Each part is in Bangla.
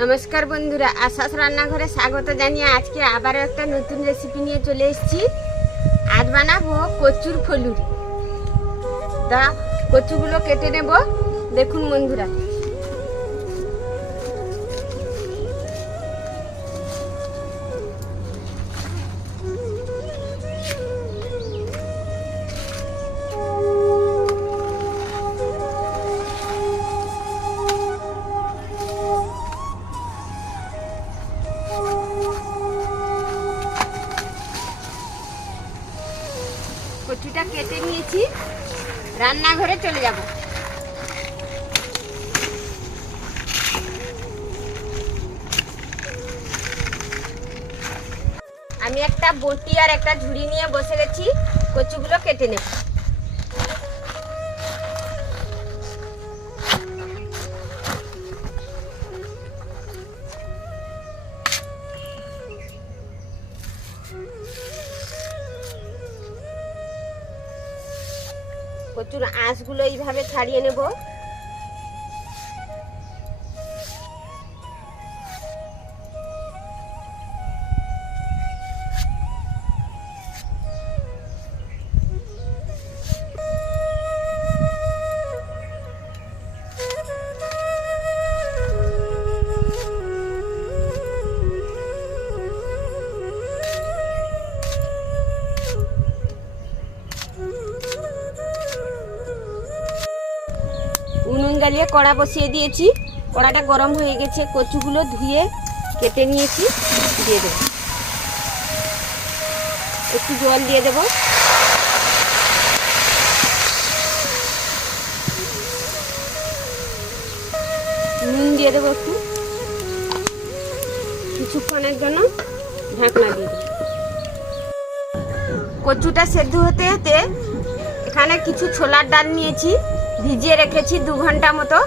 নমস্কার বন্ধুরা, আশাস রান্নাঘরে স্বাগত জানিয়ে আজকে আবারও একটা নতুন রেসিপি নিয়ে চলে এসেছি। আজ বানাবো কচুর ফলুরি। তা কচুগুলো কেটে নেব। দেখুন বন্ধুরা। কচুটা কেটে নিয়েছি। রান্নাঘরে চলে যাব। আমি একটা বটি আর একটা ঝুড়ি নিয়ে বসে গেছি। কচুগুলো কেটে নেব। কচুর আঁশগুলো এইভাবে ছাড়িয়ে নেব। উনুন কড়া বসিয়ে দিয়েছি। কড়াটা গরম হয়ে গেছে, কচুগুলো ধুয়ে কেটে নিয়েছি, দিয়ে দেবো। একটু জল দিয়ে দেবো। নুন দিয়ে দেবো একটু। কিছুক্ষণের জন্য ঢাকনা দিয়ে দেবো। কচুটা সেদ্ধ হতে হতে এখানে কিছু ছোলার ডাল নিয়েছি। ভিজিয়ে রেখেছি দু ঘণ্টা মতো,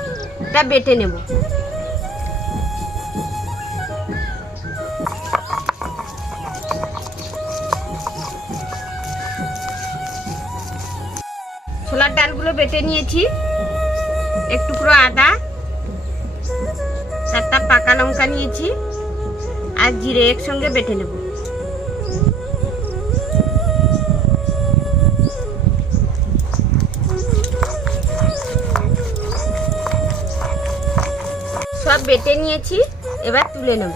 এটা বেটে নেব। ছোলার ডালগুলো বেটে নিয়েছি, এক টুকরো আদা, চারটা পাকা লঙ্কা নিয়েছি, আর জিরে একসঙ্গে বেটে নেব। সব বেটে নিয়েছি, এবার তুলে নেব।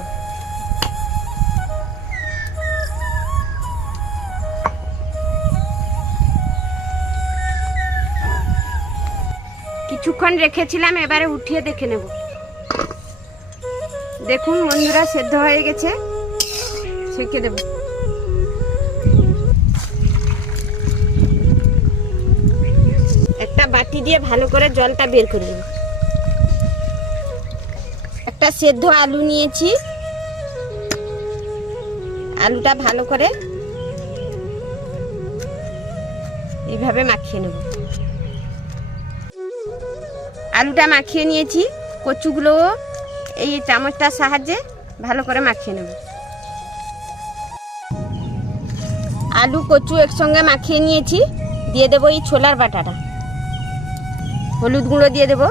কিছুক্ষণ রেখেছিলাম, এবারে উঠিয়ে দেখে নেব। দেখুন বন্ধুরা, সেদ্ধ হয়ে গেছে, ছেঁকে দেব। একটা বাটি দিয়ে ভালো করে জলটা বের করে দেবো একটা সেদ্ধ আলু নিয়েছি। আলুটা ভালো করে এইভাবে মাখিয়ে নেব। আলুটা মাখিয়ে নিয়েছি, কচুগুলো এই চামচটার সাহায্যে ভালো করে মাখিয়ে নেব। আলু, কচু একসঙ্গে মাখিয়ে নিয়েছি, দিয়ে দেবো এই ছোলার বাটাটা। হলুদ গুঁড়ো দিয়ে দেবো।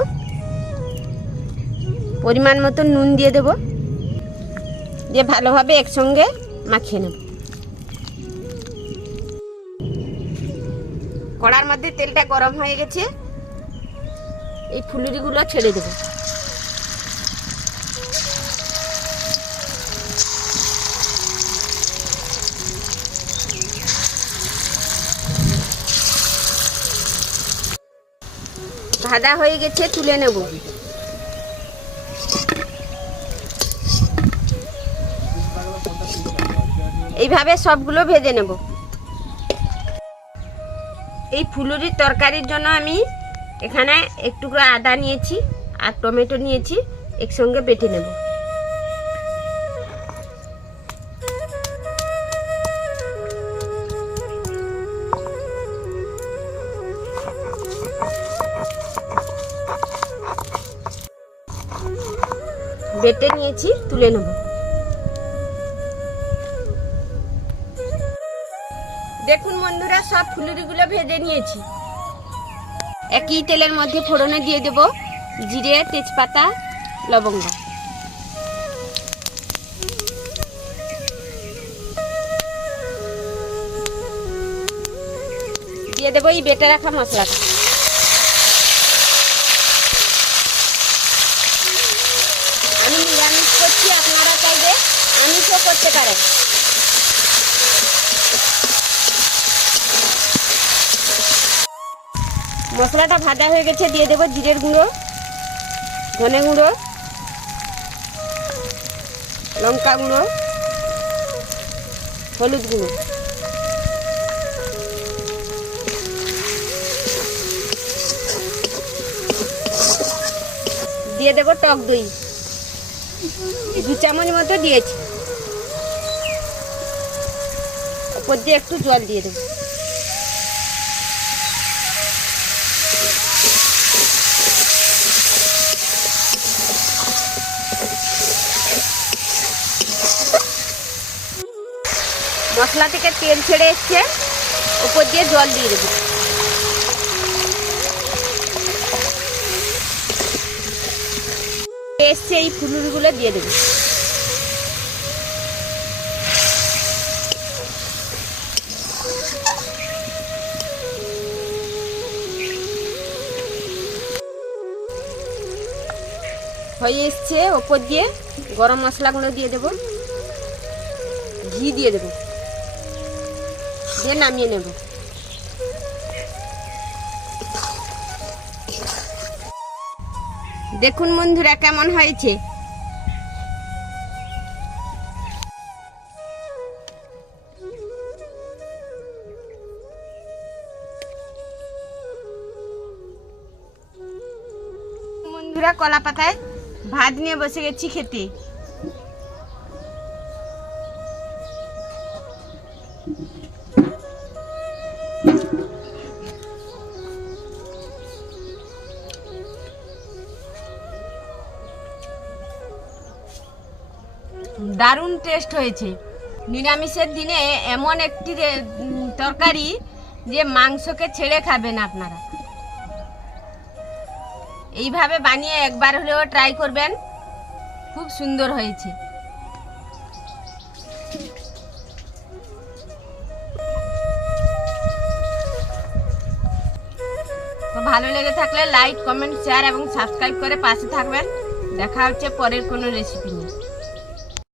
পরিমাণ মতো নুন দিয়ে দেব। দিয়ে ভালোভাবে একসঙ্গে মাখিয়ে নেব। কড়ার মধ্যে তেলটা গরম হয়ে গেছে। এই ফুলুরিগুলো ছেড়ে দেব। ভাজা হয়ে গেছে, তুলে নেব। এইভাবে সবগুলো ভেজে নেব। এই ফুলুরির তরকারির জন্য আমি এখানে একটু আদা নিয়েছি আর টমেটো নিয়েছি, একসঙ্গে বেটে নেব। বেটে নিয়েছি, তুলে নেব। দেখুন বন্ধুরা, সব ফুলুরিগুলো ভেজে নিয়েছি। একই তেলের মধ্যে ফোড়নে দিয়ে দেব জিরে, তেজপাতা, লবঙ্গ। দিয়ে দেবো এই বেটে রাখা মশলাটা। মশলাটা ভাজা হয়ে গেছে, দিয়ে দেবো জিরের গুঁড়ো, ধনে গুঁড়ো, লঙ্কা গুঁড়ো, হলুদ গুঁড়ো। দিয়ে দেবো টক দই। দু চামচ মতো দিয়েছি। ওপর দিয়ে একটু জল দিয়ে দেবো। মশলা থেকে তেল ছেড়ে এসছে। ওপর দিয়ে জল দিয়ে দেবো। এসছে এই ফুলুরিগুলো দিয়ে দেবো। হয়ে এসছে। ওপর দিয়ে গরম মশলাগুলো দিয়ে দেবো। ঘি দিয়ে দেবো। নামিয়ে দেখুন বন্ধুরা কেমন হয়েছে। বন্ধুরা কলা পাতায় ভাত নিয়ে বসে গেছি খেতে। দারুণ টেস্ট হয়েছে। নিরামিষের দিনে এমন একটি তরকারি যে মাংসকে ছেড়ে খাবেন আপনারা। এইভাবে বানিয়ে একবার হলেও ট্রাই করবেন। খুব সুন্দর হয়েছে। ভালো লেগে থাকলে লাইক কমেন্ট শেয়ার এবং সাবস্ক্রাইব করে পাশে থাকবেন। দেখা হচ্ছে পরের কোনো রেসিপি নিয়ে।